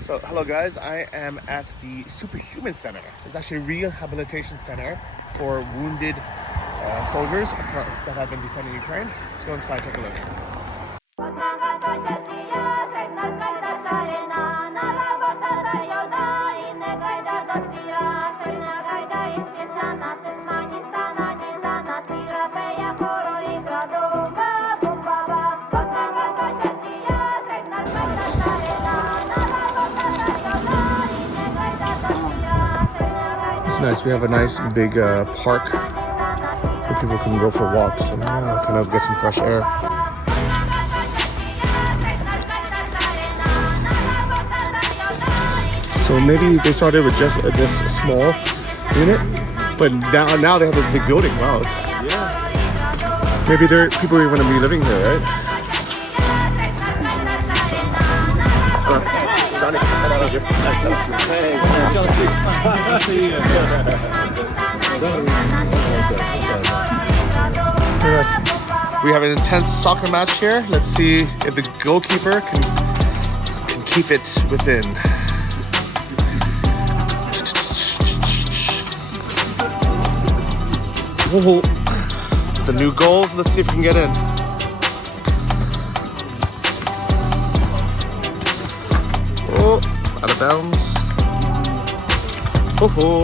So, hello guys, I am at the Superhuman Center. It's actually a rehabilitation center for wounded soldiers that have been defending Ukraine. Let's go inside, take a look. It's nice. We have a nice big park where people can go for walks and kind of get some fresh air. So maybe they started with just this small unit, but now they have this big building. Wow. Yeah. Maybe people are going to be living here, right? We have an intense soccer match here. Let's see if the goalkeeper can keep it within. Whoa. The new goals. Let's see if we can get in. Oh, out of bounds. Oh.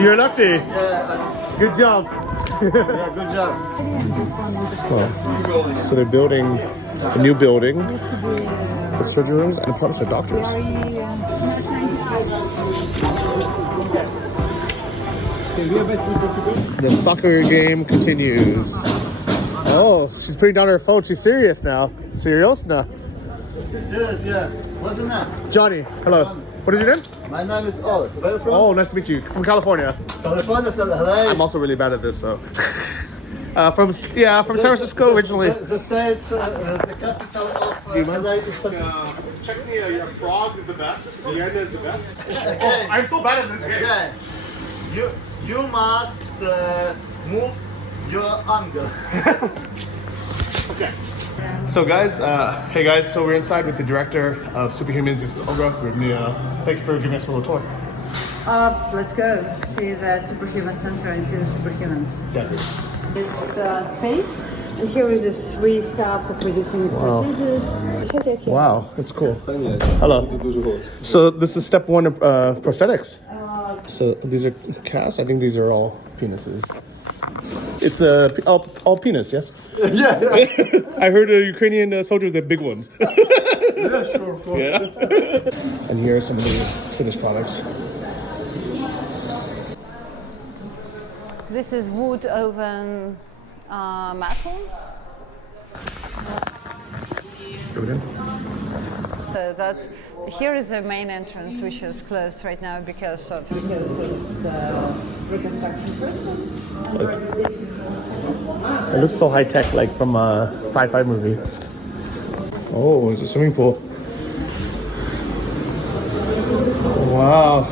You're lucky. Yeah. Good job. Yeah, good job. Well, so they're building a new building with surgery rooms and apartments for doctors. The soccer game continues. Oh, she's putting down her phone. She's serious now. Serious now. Serious, yeah. What's your name? Johnny, hello. What is your name? My name is Orest. Where are you from? Oh, nice to meet you. From California. California, hello. I'm also really bad at this, so. From San Francisco originally. The state, the capital of LA is Check me, your Prague is the best. Vienna is the best. Okay. Oh, I'm so bad at this game. Okay. You must move your angle. Okay. So guys, hey guys, so we're inside with the director of Superhumans. This is Olga. Thank you for giving us a little tour. Let's go see the Superhuman Center and see the Superhumans. Yeah. This space, and here are the 3 steps of reducing prostheses. Wow, that's cool. Hello. So this is step 1 of prosthetics. So these are casts. I think these are all penises. It's all penis, yes? Yeah. I heard Ukrainian soldiers, they're big ones. Yeah, sure, of course. Yeah. And here are some of the finished products. This is wood oven metal. So here is the main entrance, which is closed right now because of the reconstruction process. It looks so high tech, like from a sci-fi movie. Oh, it's a swimming pool. Wow.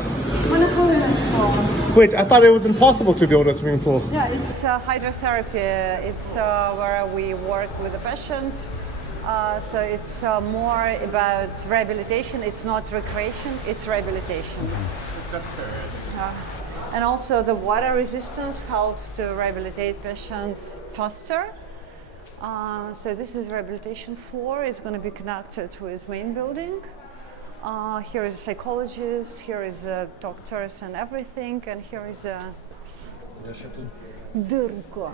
Wait, I thought it was impossible to build a swimming pool. Yeah, it's hydrotherapy. It's where we work with the patients. So it's more about rehabilitation. It's not recreation, it's rehabilitation. It's necessary. And also the water resistance helps to rehabilitate patients faster. So this is rehabilitation floor. It's going to be connected with main building. Here is a psychologist, here is doctors and everything, and here is a Dyrko.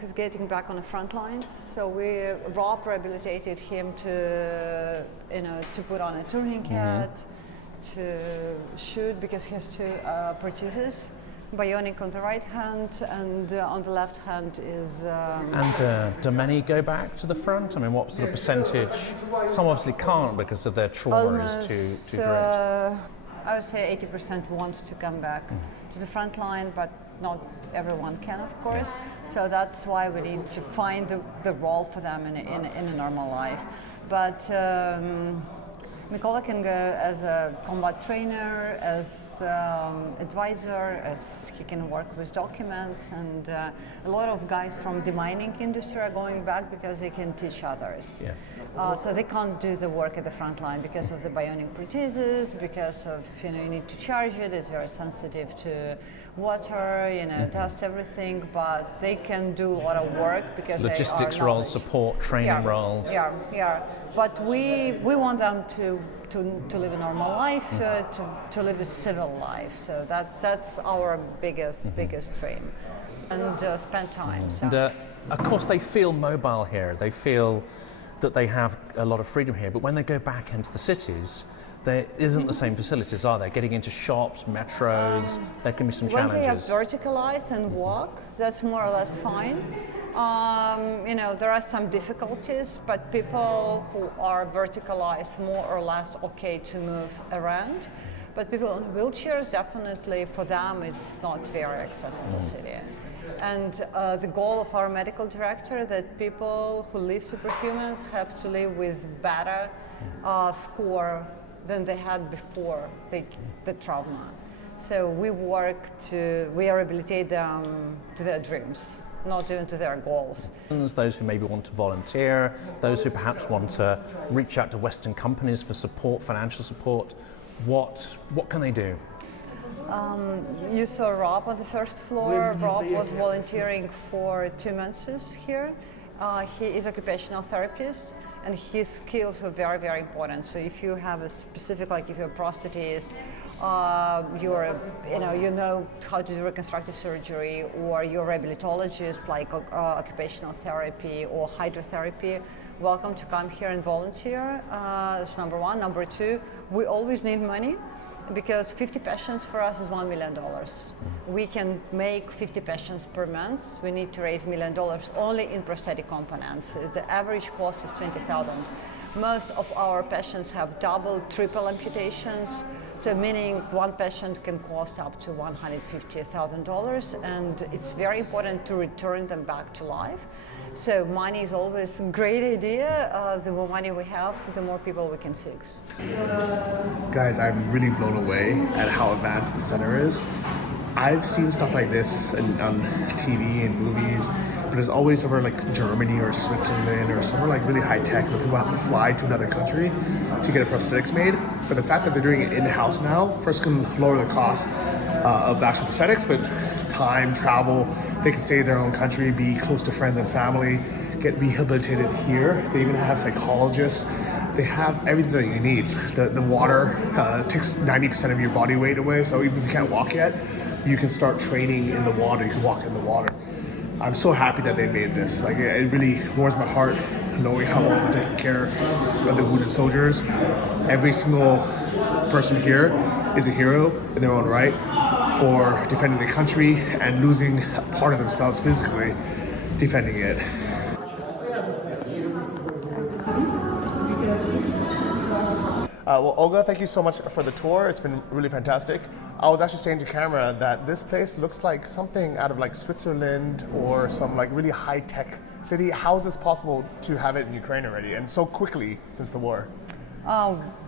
He's getting back on the front lines. So Rob rehabilitated him to put on a tourniquet, to shoot because he has 2 prostheses. Bionic on the right hand, and on the left hand is... And do many go back to the front? I mean, what's the percentage? Some obviously can't because of their trauma is too great. I would say 80% wants to come back to the front line, but not everyone can, of course. So that's why we need to find the role for them in a normal life. But Mykola can go as a combat trainer, as advisor, as he can work with documents, and a lot of guys from the mining industry are going back because they can teach others. Yeah. So they can't do the work at the front line because of the bionic prosthesis, because of, you need to charge it, it's very sensitive to water, dust, everything, but they can do a lot of work because logistics they are roles, support, training roles. Yeah. But we want them to live a normal life, to live a civil life. So that's our biggest dream, and spend time. So. And of course, they feel mobile here. They feel that they have a lot of freedom here. But when they go back into the cities, there isn't the same facilities, are there? Getting into shops, metros, there can be some challenges. When they have verticalized and walk, that's more or less fine. There are some difficulties, but people who are verticalized more or less okay to move around. But people in wheelchairs, definitely for them, it's not very accessible city. And the goal of our medical director that people who live Superhumans have to live with better score than they had before the trauma. So we rehabilitate them to their dreams, not even to their goals. Those who maybe want to volunteer, those who perhaps want to reach out to Western companies for support, financial support, what can they do? You saw Rob on the first floor. Rob was volunteering for 2 months here. He is occupational therapist, and his skills were very, very important. So if you have a specific, like if you're a prosthetist, you know how to do reconstructive surgery, or you're a rehabilitologist like occupational therapy or hydrotherapy, welcome to come here and volunteer. That's number one. Number two, we always need money, because 50 patients for us is $1 million. We can make 50 patients per month. We need to raise $1 million only in prosthetic components. The average cost is $20,000. Most of our patients have double, triple amputations, so meaning one patient can cost up to $150,000, and it's very important to return them back to life. So money is always a great idea. The more money we have, the more people we can fix. Guys, I'm really blown away at how advanced the center is. I've seen stuff like this on TV and movies, but there's always somewhere like Germany or Switzerland or somewhere like really high tech where people have to fly to another country to get a prosthetics made. But the fact that they're doing it in-house now, first can lower the cost of the actual prosthetics, but time, travel, they can stay in their own country, be close to friends and family, get rehabilitated here. They even have psychologists. They have everything that you need. The water takes 90% of your body weight away, so even if you can't walk yet, you can start training in the water. You can walk in the water. I'm so happy that they made this. Like, it really warms my heart knowing how well they're taking care of the wounded soldiers. Every single person here is a hero in their own right for defending the country and losing part of themselves physically defending it. Well, Olga, thank you so much for the tour. It's been really fantastic. I was actually saying to camera that this place looks like something out of like Switzerland or some like really high-tech city. How is this possible to have it in Ukraine already and so quickly since the war?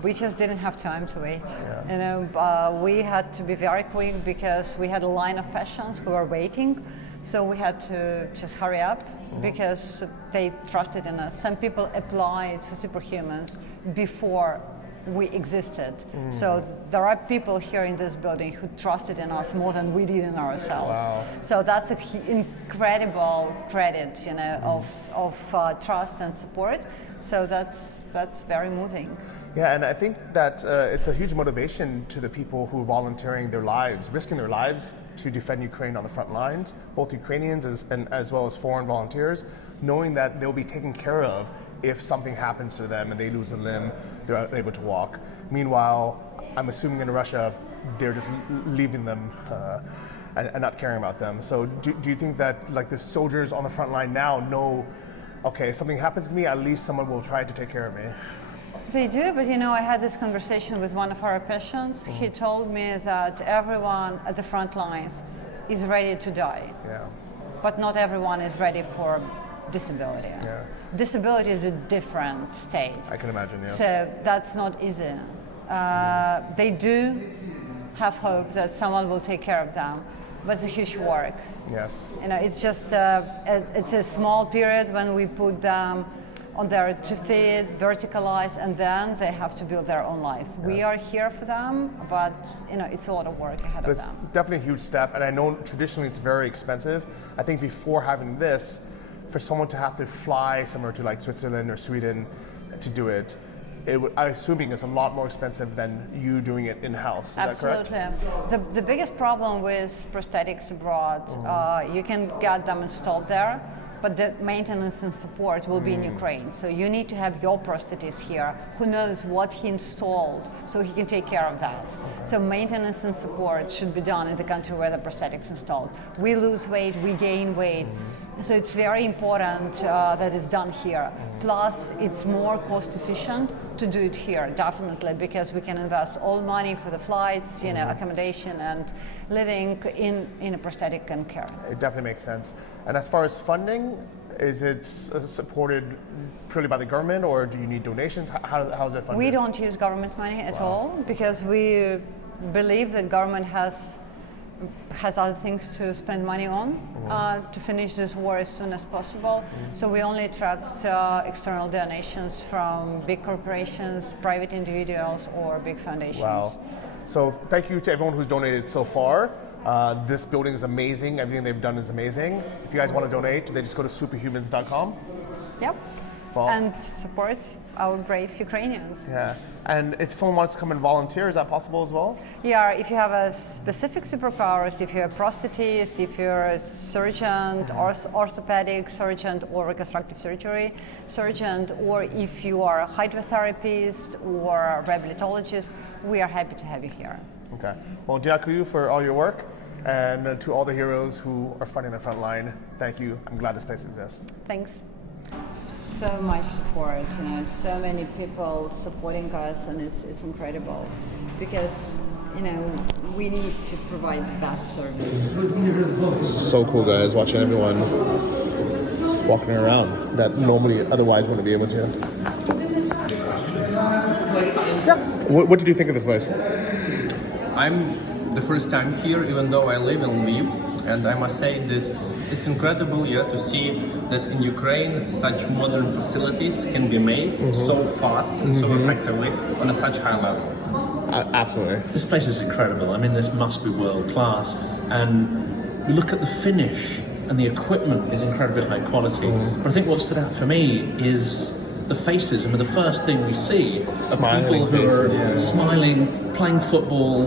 We just didn't have time to wait. Yeah. We had to be very quick because we had a line of patients who were waiting. So we had to just hurry up because they trusted in us. Some people applied for Superhumans before we existed. So there are people here in this building who trusted in us more than we did in ourselves. Wow. So that's an incredible credit, of trust and support. So that's very moving. Yeah, and I think that it's a huge motivation to the people who are volunteering their lives, risking their lives to defend Ukraine on the front lines, both Ukrainians as well as foreign volunteers, knowing that they'll be taken care of if something happens to them and they lose a limb, they're able to walk. Meanwhile, I'm assuming in Russia, they're just leaving them and not caring about them. So do you think that like the soldiers on the front line now know, okay, if something happens to me, at least someone will try to take care of me? They do, but I had this conversation with one of our patients. He told me that everyone at the front lines is ready to die. Yeah. But not everyone is ready for disability. Yeah. Disability is a different state. I can imagine, yes. So that's not easy. They do have hope that someone will take care of them, but it's a huge work. Yes. You know, it's just it's a small period when we put them on their 2 feet, verticalized, and then they have to build their own life. Yes. We are here for them, but you know, it's a lot of work ahead of them. It's definitely a huge step, and I know traditionally it's very expensive. I think before having this, for someone to have to fly somewhere to like Switzerland or Sweden to do it, I'm assuming it's a lot more expensive than you doing it in-house. Is Absolutely. that correct? The biggest problem with prosthetics abroad, you can get them installed there, but the maintenance and support will be in Ukraine. So you need to have your prosthetist here who knows what he installed so he can take care of that. Okay. So maintenance and support should be done in the country where the prosthetics installed. We lose weight, we gain weight. So it's very important that it's done here. Plus, it's more cost efficient to do it here, definitely, because we can invest all money for the flights, you know, accommodation and living in a prosthetic and care. It definitely makes sense. And as far as funding, is it supported purely by the government, or do you need donations? How is it funded? We don't use government money at all, because we believe that government has other things to spend money on to finish this war as soon as possible. So we only attract external donations from big corporations, private individuals, or big foundations. Wow. So thank you to everyone who's donated so far. This building is amazing. Everything they've done is amazing. If you guys want to donate, they just go to superhumans.com. Yep. Well, and support our brave Ukrainians. Yeah. And if someone wants to come and volunteer, is that possible as well? Yeah, if you have a specific superpowers, if you're a prosthetist, if you're a surgeon, orthopedic surgeon, or reconstructive surgery surgeon, or if you are a hydrotherapist or a rehabilitologist, we are happy to have you here. Okay. Well, Diaku for all your work, and to all the heroes who are fighting the front line, thank you. I'm glad this place exists. Thanks. So much support, you know, so many people supporting us, and it's incredible because, you know, we need to provide the best service. So cool, guys, watching everyone walking around that nobody otherwise wouldn't be able to. What did you think of this place? I'm the first time here, even though I live in Lviv. And I must say it's incredible to see that in Ukraine such modern facilities can be made so fast and so effectively on a such high level. Absolutely. This place is incredible. I mean, this must be world class. And you look at the finish, and the equipment is incredibly high quality. But I think what stood out for me is the faces. I mean, the first thing we see are people who are smiling, playing football.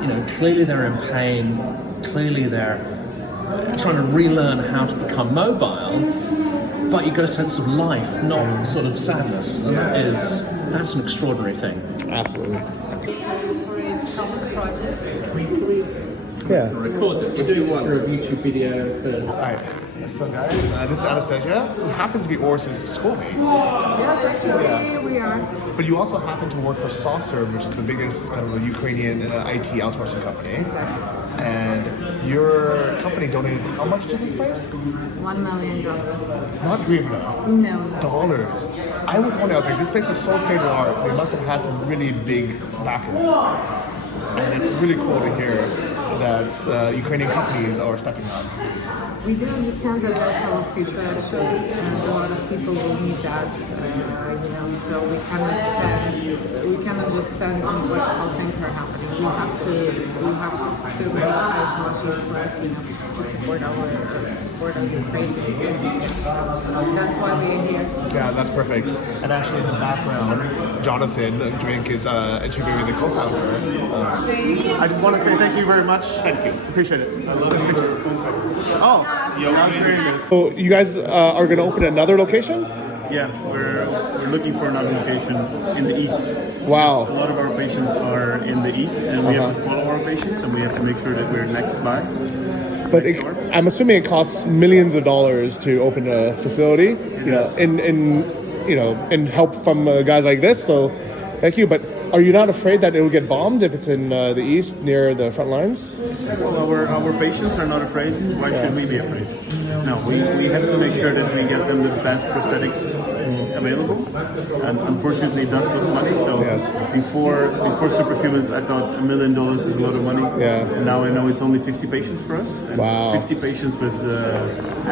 You know, clearly they're in pain. Clearly they're trying to relearn how to become mobile, but you get a sense of life, not sort of sadness. And that's an extraordinary thing. Absolutely. Yeah. Record this if you want for a YouTube video. Alright, so guys, this is Anastasia, who happens to be Orest's schoolmate. Yes, actually, we are. But you also happen to work for SoftServe, which is the biggest kind of Ukrainian IT outsourcing company. Exactly. And your company donated how much to this place? $1 million. Not hryvnia. No. Dollars. I was wondering, I was like, this place is so state of the art. They must have had some really big backers. And it's really cool to hear that Ukrainian companies are stepping up. We do understand that that's our future attitude, and a lot of people will need that, you know, so we can understand how things are happening. We have to make as much as possible, to support our Ukrainians. So that's why we're here. Yeah, that's perfect. And actually in the background, Jonathan Drink is interviewing the co-founder. I just want to say thank you very much. Thank you. Appreciate it. I love your phone cover. Oh, so you guys are going to open another location? Yeah, we're looking for another location in the east. Wow. A lot of our patients are in the east, and we have to follow our patients, and we have to make sure that we're next by. But I'm assuming it costs millions of dollars to open a facility, you know, and help from guys like this. So, thank you. But Are you not afraid that it will get bombed if it's in the east near the front lines? Well, our patients are not afraid. Why should we be afraid? No, we have to make sure that we get them the best prosthetics available. And unfortunately, it does cost money. So Yes. before Superhumans, I thought $1 million is a lot of money. Yeah. And now I know it's only 50 patients for us. And Wow. 50 patients with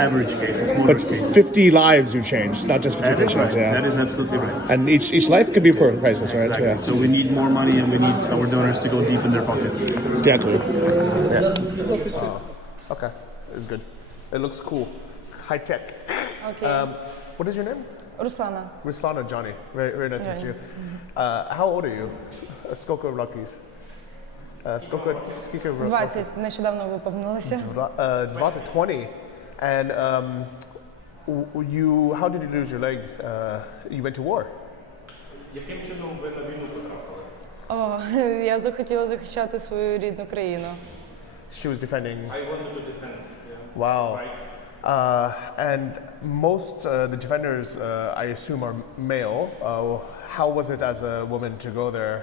average cases, But moderate cases. 50 lives you changed, not just 50 That is patients. right. Yeah. That is absolutely right. And each life could be priceless, right? Exactly. Yeah. So we need more money and we need our donors to go deep in their pockets. Exactly. Yeah. Okay, it's good. It looks cool. High tech. Okay. What is your name? Руслана. Ruslana Johnny. Very, very nice to meet you. How old are you? Сколько років? Скільки років? 20. Нещодавно виповнилося. 20. And how did you lose your leg? You went to war. Яким чином ви на війну потрапили? Я захотіла захищати свою рідну країну. She was defending. I wanted to defend. Yeah. Wow. And most the defenders, I assume, are male. How was it as a woman to go there?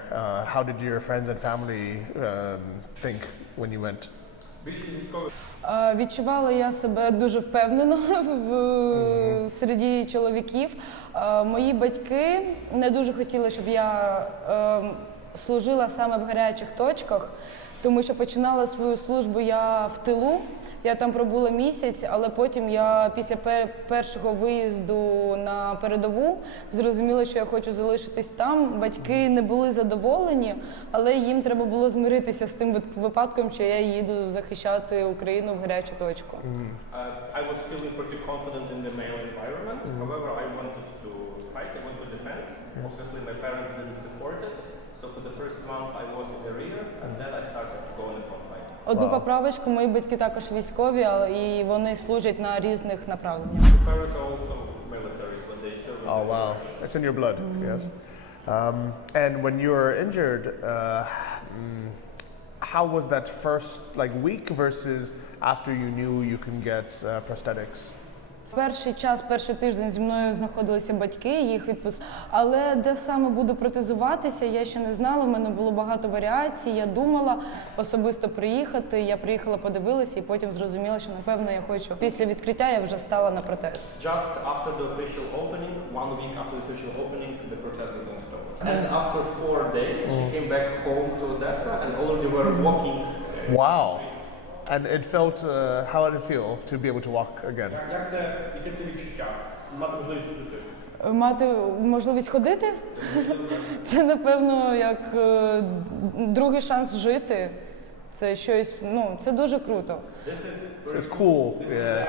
How did your friends and family think when you went? Відчувала я себе дуже впевнено серед чоловіків. Мої батьки не дуже хотіли, щоб я служила саме в гарячих точках, тому що починала свою службу я в тилу. Я там пробула місяць, але потім я після першого виїзду на передову зрозуміла, що я хочу залишитись там. Батьки не були задоволені, але їм треба було змиритися з тим випадком, що я їду захищати Україну в гарячу точку. I was feeling pretty confident in the male environment. However, I wanted to fight, I wanted to defend. Obviously, my parents didn't support it. So for the first month, I was in the rear, and then I started to go on the front line. Одну поправочку, мої батьки також військові, і вони служать на різних направленнях. My parents are also militaries when they serve in Oh the wow, it's in your blood. Yes. And when you were injured, how was that first week versus after you knew you can get prosthetics? Перший час, перший тиждень зі мною знаходилися батьки, їх відпустили. Але де саме буду протезуватися, я ще не знала, в мене було багато варіацій, я думала особисто приїхати, я приїхала, подивилася і потім зрозуміла, що напевно я хочу. Після відкриття я вже стала на протез. Just after the official opening, 1 week after the official opening, the protest was installed. And after 4 days, she came back home to Odessa and already were walking. Wow. And it felt, how did it feel to be able to walk again? Яке це відчуття? Мати можливість ходити? Мати можливість ходити? Це, напевно, як другий шанс жити. Це щось, це дуже круто. This is cool. Yeah.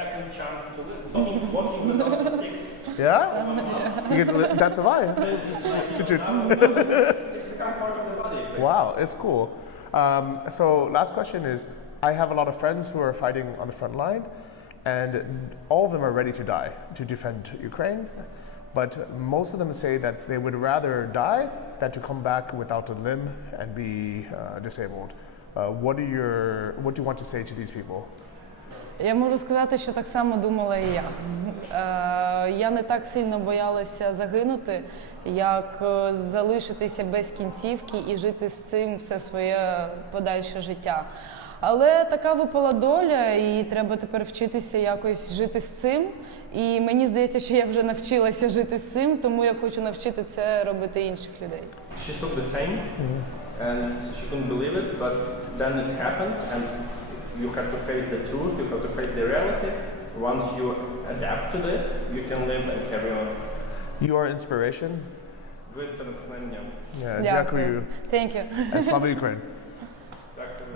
Second chance to live. Walking without the sticks. Yeah? You can dance a vibe. Chut-chut. Wow, it's cool. So last question is, I have a lot of friends who are fighting on the front line, and all of them are ready to die to defend Ukraine. But most of them say that they would rather die than to come back without a limb and be disabled. What do you want to say to these people? Я можу сказати, що так само думала і я. Я не так сильно боялася загинути, як залишитися без кінцівки і жити з цим все своє подальше життя. Але така випала доля, і треба тепер вчитися якось жити з цим. І мені здається, що я вже навчилася жити з цим, тому я хочу навчити це робити інших людей. She took the same, and she couldn't believe it, but then it happened, and you have to face the truth, you have to face the reality. Once you adapt to this, you can live and carry on. You are inspiration. Ви це натхнення. Yeah, дякую. Thank you. And слава Ukraine.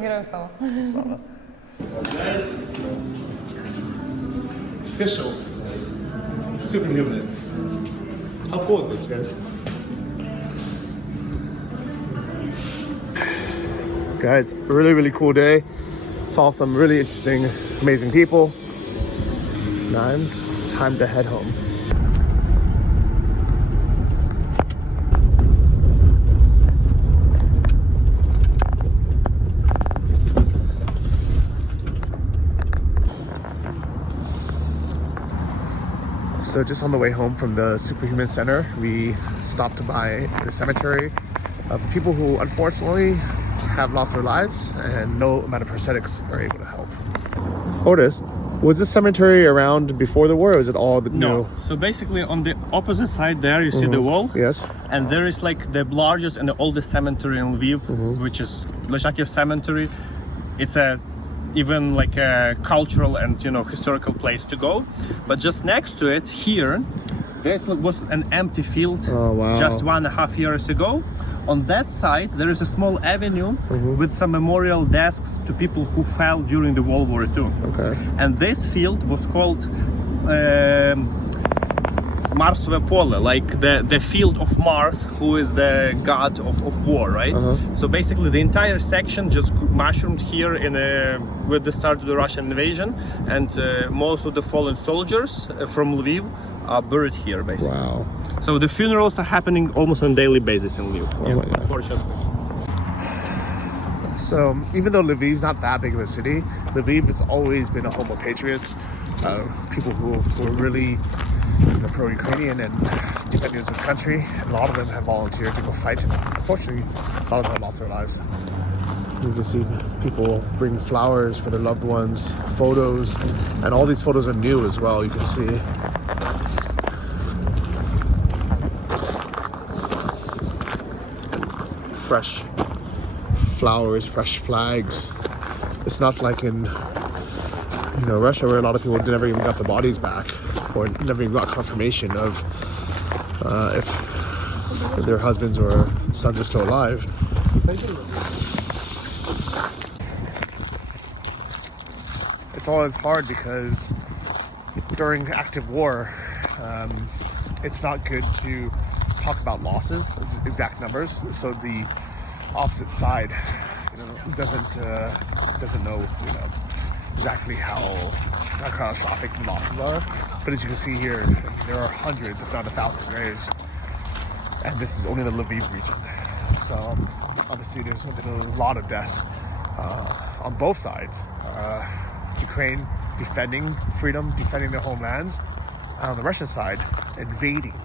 Героям слава. Guys, it's official. Superhuman. How cool is this, guys? Guys, really, really cool day. Saw some really interesting, amazing people. Now, time to head home. So just on the way home from the Superhuman Center, we stopped by the cemetery of people who unfortunately have lost their lives and no amount of prosthetics are able to help. Orest, was this cemetery around before the war, or is it all the new? No. So basically on the opposite side there, you see the wall. Yes. And there is like the largest and the oldest cemetery in Lviv, which is Shakir Cemetery. It's even like a cultural and historical place to go. But just next to it here, there was an empty field just 1.5 years ago. On that side, there is a small avenue with some memorial desks to people who fell during the World War II. Okay. And this field was called Marsove Pole, like the field of Mars, who is the god of war, right? So basically the entire section just mushroomed here with the start of the Russian invasion, and most of the fallen soldiers from Lviv are buried here, basically. Wow. So the funerals are happening almost on a daily basis in Lviv. Oh my God. Unfortunately. So even though Lviv's not that big of a city, Lviv has always been a home of patriots, people who are really pro-Ukrainian and defenders of the country. A lot of them have volunteered to go fight. Unfortunately, a lot of them have lost their lives. You can see people bring flowers for their loved ones, photos, and all these photos are new as well, you can see. Fresh flowers, fresh flags. It's not like in Russia, where a lot of people never even got the bodies back, or never even got confirmation of if their husbands or sons are still alive. It's always hard because during active war, it's not good to talk about losses, exact numbers. So the opposite side, doesn't know, exactly how catastrophic the losses are. But as you can see here, there are hundreds, if not 1,000 graves, and this is only the Lviv region. So obviously there's been a lot of deaths on both sides. Ukraine defending freedom, defending their homelands, and on the Russian side, invading.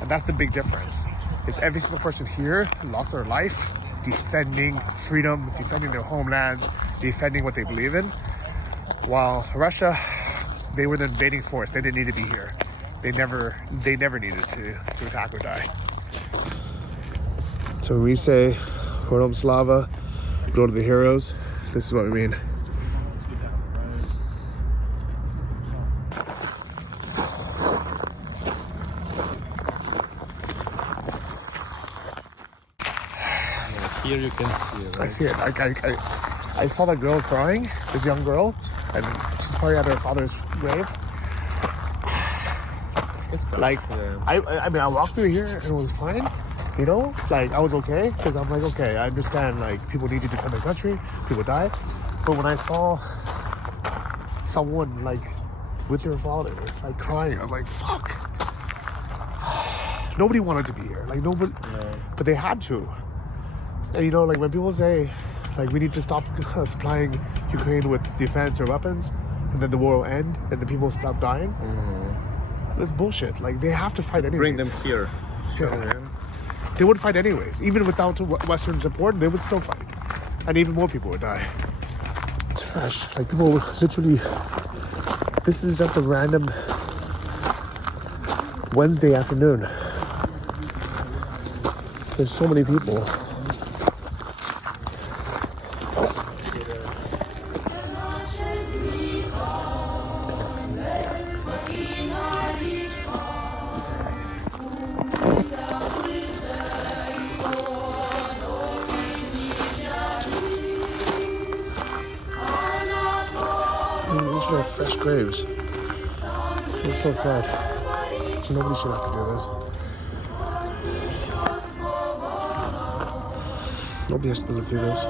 And that's the big difference. Is every single person here lost their life defending freedom, defending their homelands, defending what they believe in. While Russia, they were the invading force. They didn't need to be here. They never needed to attack or die. So when we say Hordom Slava, go to the heroes, this is what we mean. Here you can see it, right? I see it. I saw that girl crying, this young girl, and she's probably at her father's grave. It's tough, Like, yeah. I mean, I walked through here and it was fine, like I was okay, because I'm like, okay, I understand, like, people need to defend their country, people die. But when I saw someone, like, with their father, like, crying, I was like, fuck. Nobody wanted to be here, like, nobody, but they had to. And like when people say, like, we need to stop supplying Ukraine with defense or weapons, and then the war will end, and the people will stop dying, that's bullshit. Like, they have to fight anyways. Bring them here. Yeah. They would fight anyways. Even without Western support, they would still fight. And even more people would die. It's fresh. Like, people literally... This is just a random Wednesday afternoon. There's so many people. These are fresh graves. It's so sad. Nobody should have to do this. Nobody has to live through this.